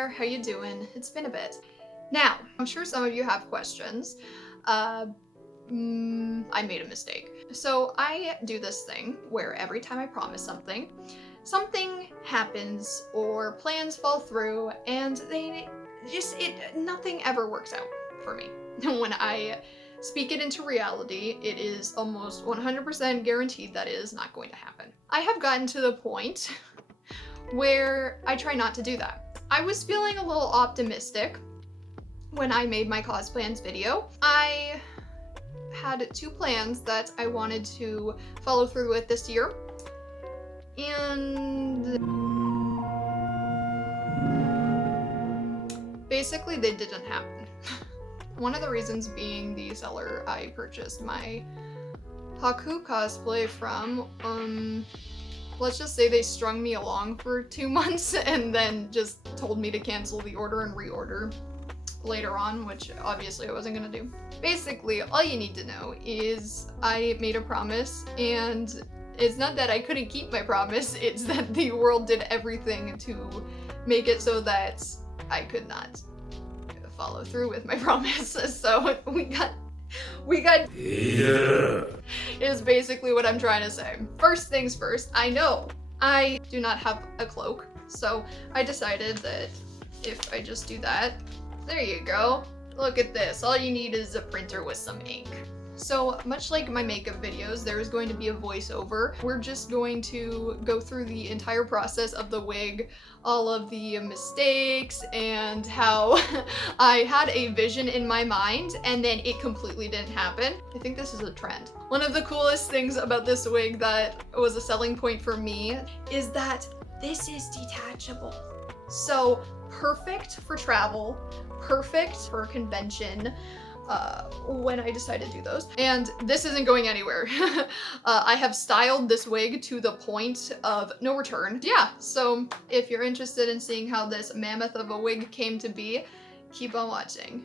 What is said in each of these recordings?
there, how you doing? It's been a bit. Now, I'm sure some of you have questions. I made a mistake. So I do this thing where every time I promise something, something happens or plans fall through and nothing ever works out for me. When I speak it into reality, it is almost 100% guaranteed that it is not going to happen. I have gotten to the point where I try not to do that. I was feeling a little optimistic when I made my cosplans video. I had 2 plans that I wanted to follow through with this year, and basically they didn't happen. One of the reasons being the seller I purchased my Haku cosplay from, let's just say they strung me along for 2 months and then just told me to cancel the order and reorder later on, which obviously I wasn't gonna do. Basically, all you need to know is I made a promise, and it's not that I couldn't keep my promise, it's that the world did everything to make it so that I could not follow through with my promise. So we got yeah, is basically what I'm trying to say. First things first, I know I do not have a cloak, so I decided that if I just do that, there you go. Look at this. All you need is a printer with some ink. So much like my makeup videos, there is going to be a voiceover. We're just going to go through the entire process of the wig, all of the mistakes, and how I had a vision in my mind and then it completely didn't happen. I think this is a trend. One of the coolest things about this wig that was a selling point for me is that this is detachable. So perfect for travel, perfect for a convention, when I decide to do those. And this isn't going anywhere. I have styled this wig to the point of no return. Yeah, so if you're interested in seeing how this mammoth of a wig came to be, keep on watching.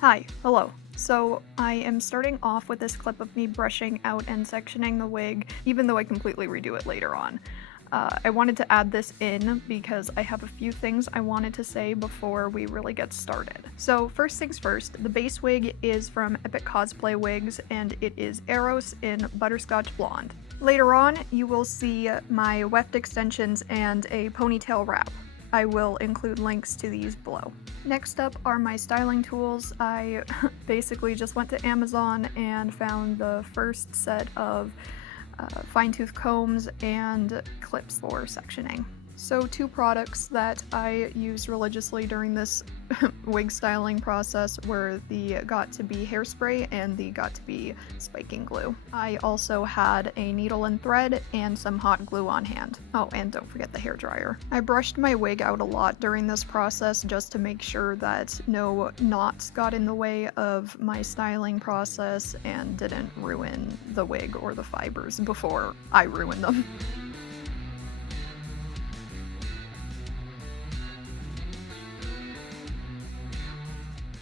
Hi, hello. So I am starting off with this clip of me brushing out and sectioning the wig, even though I completely redo it later on. I wanted to add this in because I have a few things I wanted to say before we really get started. So first things first, the base wig is from Epic Cosplay Wigs, and it is Eros in Butterscotch Blonde. Later on, you will see my weft extensions and a ponytail wrap. I will include links to these below. Next up are my styling tools. I basically just went to Amazon and found the first set of fine-tooth combs and clips for sectioning. So 2 products that I used religiously during this wig styling process were the Got2b hairspray and the Got2b spiking glue. I also had a needle and thread and some hot glue on hand. Oh, and don't forget the hairdryer. I brushed my wig out a lot during this process just to make sure that no knots got in the way of my styling process and didn't ruin the wig or the fibers before I ruined them.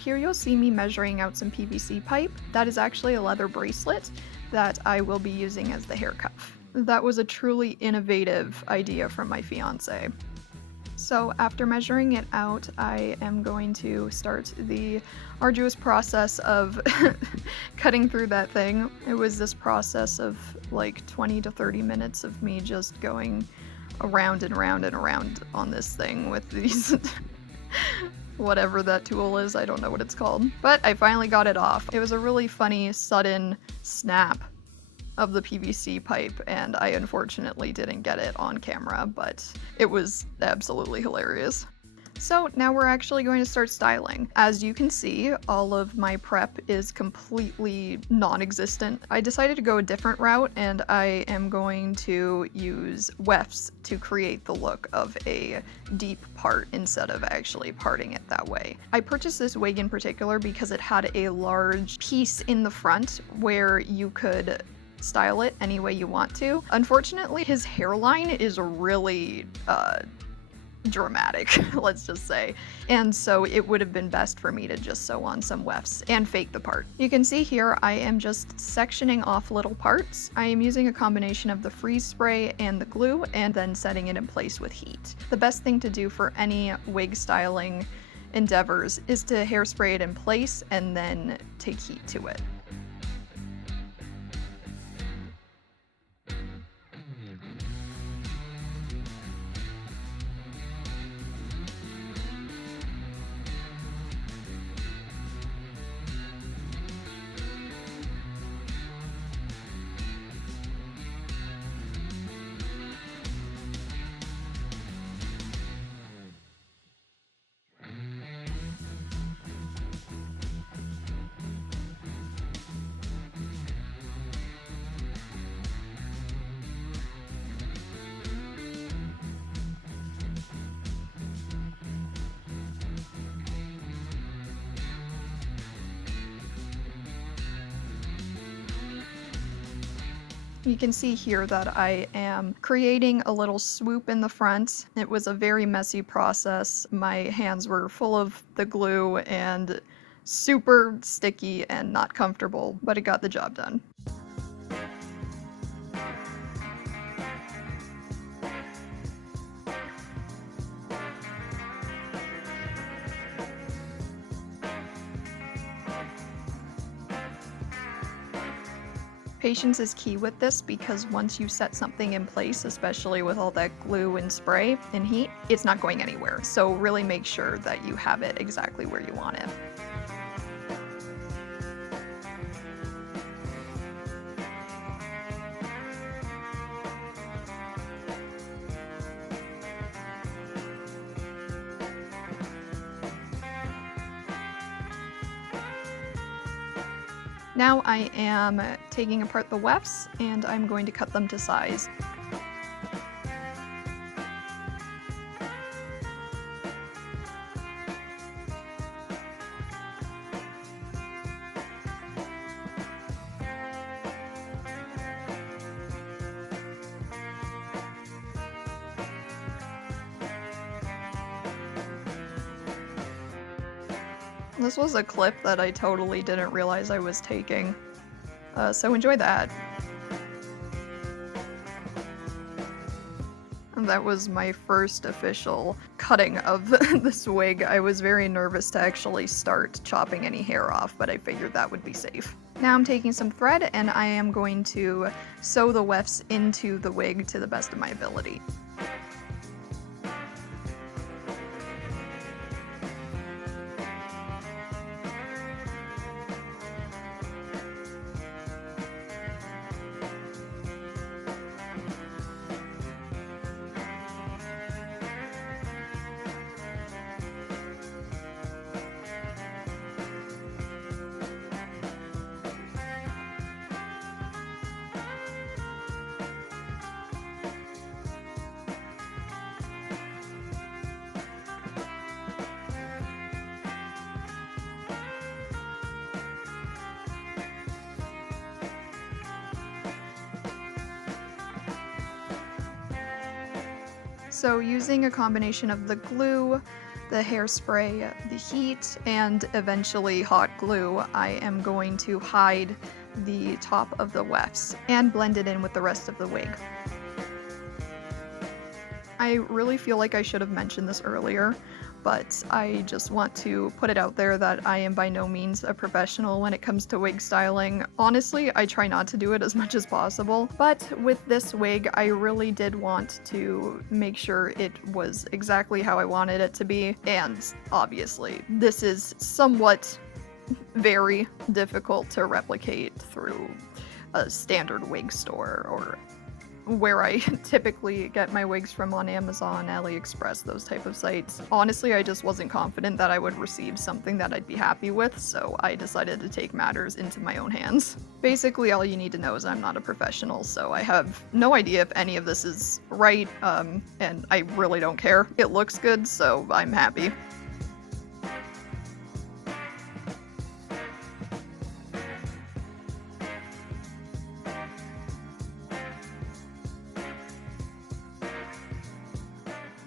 Here you'll see me measuring out some PVC pipe. That is actually a leather bracelet that I will be using as the hair cuff. That was a truly innovative idea from my fiance. So after measuring it out, I am going to start the arduous process of cutting through that thing. It was this process of like 20 to 30 minutes of me just going around and around and around on this thing with these whatever that tool is, I don't know what it's called. But I finally got it off. It was a really funny, sudden snap of the PVC pipe, and I unfortunately didn't get it on camera, but it was absolutely hilarious. So now we're actually going to start styling. As you can see, all of my prep is completely non-existent. I decided to go a different route, and I am going to use wefts to create the look of a deep part instead of actually parting it that way. I purchased this wig in particular because it had a large piece in the front where you could style it any way you want to. Unfortunately, his hairline is really dramatic, let's just say. And so it would have been best for me to just sew on some wefts and fake the part. You can see here I am just sectioning off little parts. I am using a combination of the freeze spray and the glue and then setting it in place with heat. The best thing to do for any wig styling endeavors is to hairspray it in place and then take heat to it. You can see here that I am creating a little swoop in the front. It was a very messy process. My hands were full of the glue and super sticky and not comfortable, but it got the job done. Patience is key with this because once you set something in place, especially with all that glue and spray and heat, it's not going anywhere. So really make sure that you have it exactly where you want it. Now I am taking apart the wefts and I'm going to cut them to size. This was a clip that I totally didn't realize I was taking, so enjoy that. And that was my first official cutting of this wig. I was very nervous to actually start chopping any hair off, but I figured that would be safe. Now I'm taking some thread and I am going to sew the wefts into the wig to the best of my ability. So using a combination of the glue, the hairspray, the heat, and eventually hot glue, I am going to hide the top of the wefts and blend it in with the rest of the wig. I really feel like I should have mentioned this earlier, but I just want to put it out there that I am by no means a professional when it comes to wig styling. Honestly, I try not to do it as much as possible, but with this wig, I really did want to make sure it was exactly how I wanted it to be, and obviously, this is somewhat very difficult to replicate through a standard wig store or where I typically get my wigs from on Amazon, AliExpress, those type of sites. Honestly, I just wasn't confident that I would receive something that I'd be happy with, so I decided to take matters into my own hands. Basically, all you need to know is I'm not a professional, so I have no idea if any of this is right, and I really don't care. It looks good, so I'm happy.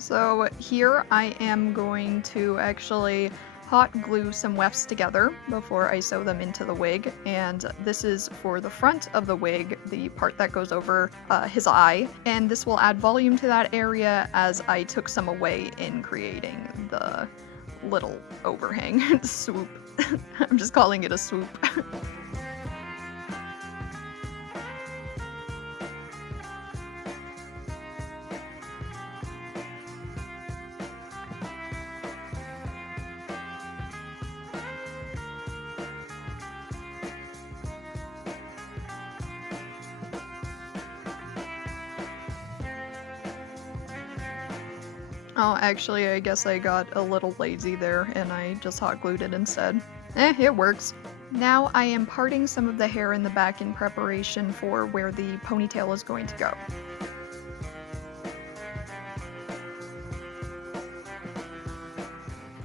So here I am going to actually hot glue some wefts together before I sew them into the wig, and this is for the front of the wig, the part that goes over his eye, and this will add volume to that area as I took some away in creating the little overhang swoop. I'm just calling it a swoop. Oh, actually, I guess I got a little lazy there and I just hot glued it instead. It works. Now I am parting some of the hair in the back in preparation for where the ponytail is going to go.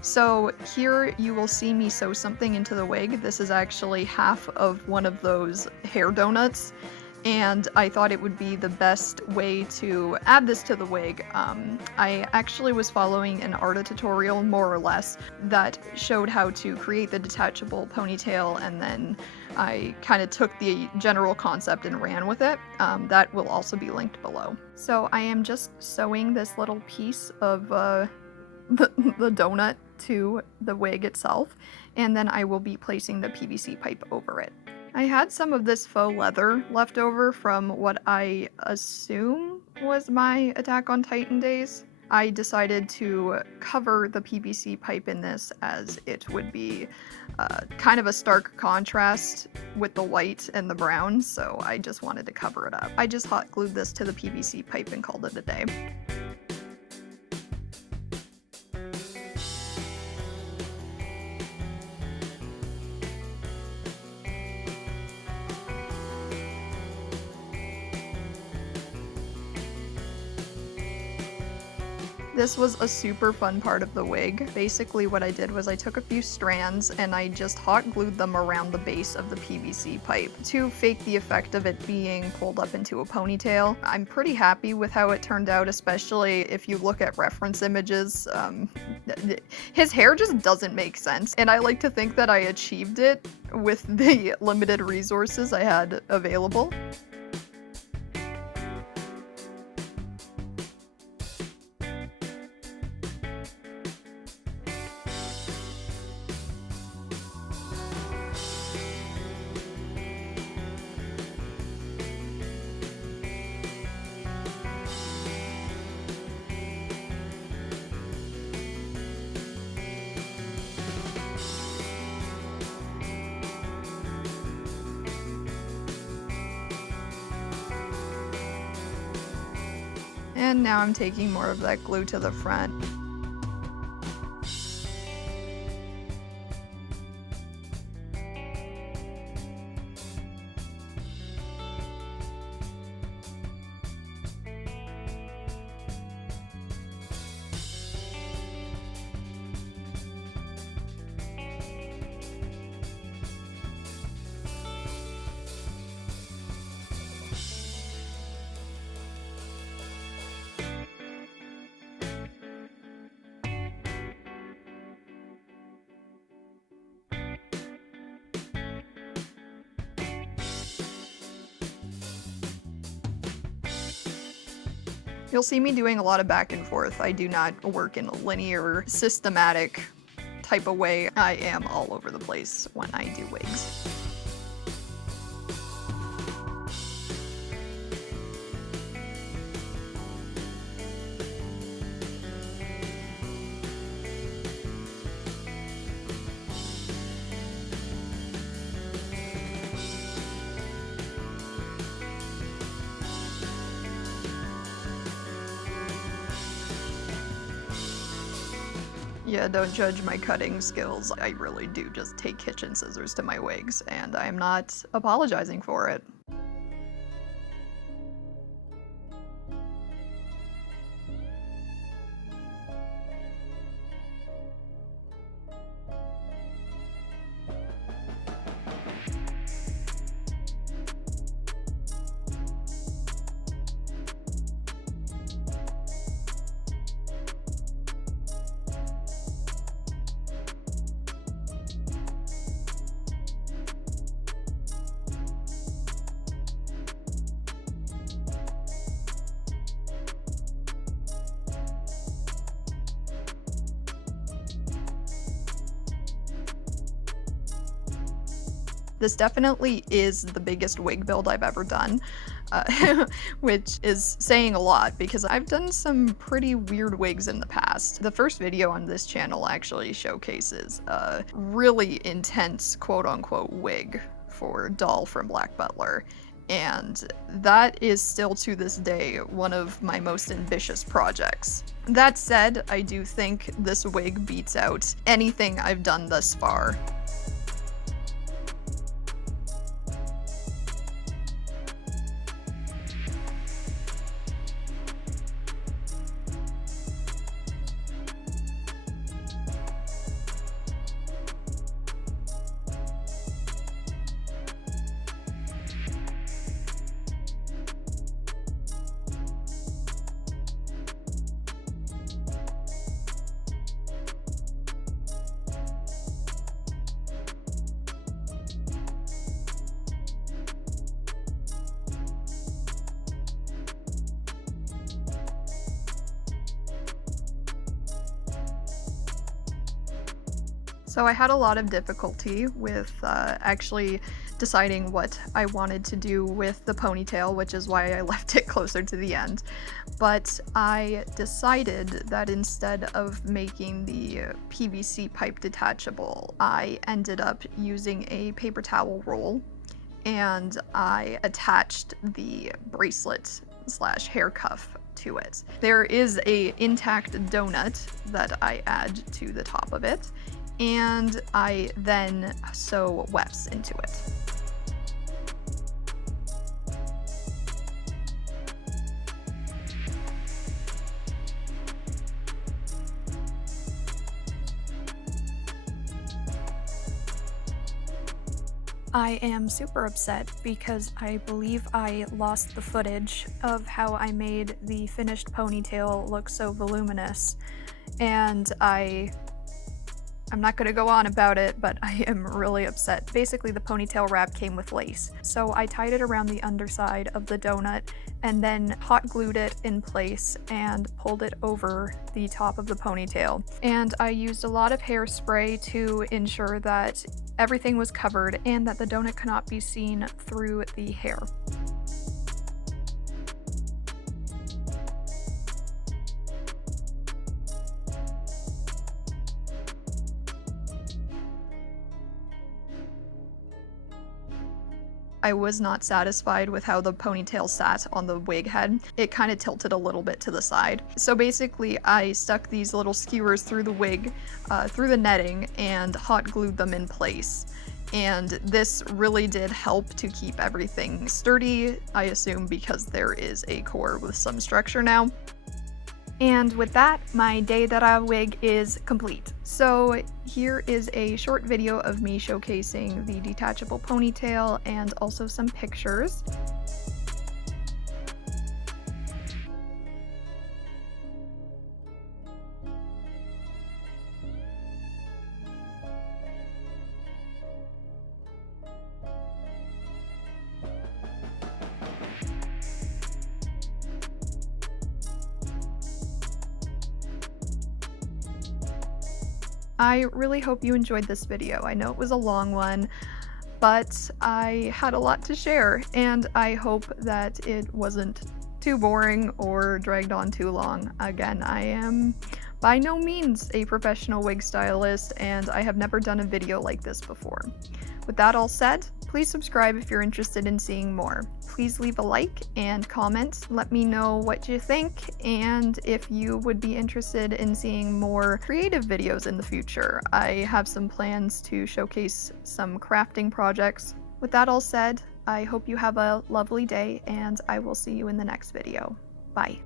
So here you will see me sew something into the wig. This is actually half of one of those hair donuts, and I thought it would be the best way to add this to the wig. I actually was following an art tutorial, more or less, that showed how to create the detachable ponytail, and then I kind of took the general concept and ran with it. That will also be linked below. So I am just sewing this little piece of the donut to the wig itself, and then I will be placing the PVC pipe over it. I had some of this faux leather left over from what I assume was my Attack on Titan days. I decided to cover the PVC pipe in this as it would be kind of a stark contrast with the white and the brown, so I just wanted to cover it up. I just hot glued this to the PVC pipe and called it a day. This was a super fun part of the wig. Basically what I did was I took a few strands and I just hot glued them around the base of the PVC pipe to fake the effect of it being pulled up into a ponytail. I'm pretty happy with how it turned out, especially if you look at reference images. His hair just doesn't make sense, and I like to think that I achieved it with the limited resources I had available. And now I'm taking more of that glue to the front. You'll see me doing a lot of back and forth. I do not work in a linear, systematic type of way. I am all over the place when I do wigs. Yeah, don't judge my cutting skills. I really do just take kitchen scissors to my wigs, and I'm not apologizing for it. This definitely is the biggest wig build I've ever done, which is saying a lot because I've done some pretty weird wigs in the past. The first video on this channel actually showcases a really intense quote-unquote wig for Doll from Black Butler, and that is still to this day one of my most ambitious projects. That said, I do think this wig beats out anything I've done thus far. So I had a lot of difficulty with actually deciding what I wanted to do with the ponytail, which is why I left it closer to the end. But I decided that instead of making the PVC pipe detachable, I ended up using a paper towel roll, and I attached the bracelet / hair cuff to it. There is a intact donut that I add to the top of it, and I then sew wefts into it. I am super upset because I believe I lost the footage of how I made the finished ponytail look so voluminous, and I'm not gonna go on about it, but I am really upset. Basically, the ponytail wrap came with lace. So I tied it around the underside of the donut and then hot glued it in place and pulled it over the top of the ponytail. And I used a lot of hairspray to ensure that everything was covered and that the donut could not be seen through the hair. I was not satisfied with how the ponytail sat on the wig head. It kind of tilted a little bit to the side. So basically I stuck these little skewers through the wig, through the netting, and hot glued them in place. And this really did help to keep everything sturdy, I assume because there is a core with some structure now. And with that, my Deidara wig is complete. So here is a short video of me showcasing the detachable ponytail and also some pictures. I really hope you enjoyed this video. I know it was a long one, but I had a lot to share, and I hope that it wasn't too boring or dragged on too long. Again, I am by no means a professional wig stylist, and I have never done a video like this before. With that all said, please subscribe if you're interested in seeing more. Please leave a like and comment. Let me know what you think and if you would be interested in seeing more creative videos in the future. I have some plans to showcase some crafting projects. With that all said, I hope you have a lovely day and I will see you in the next video. Bye.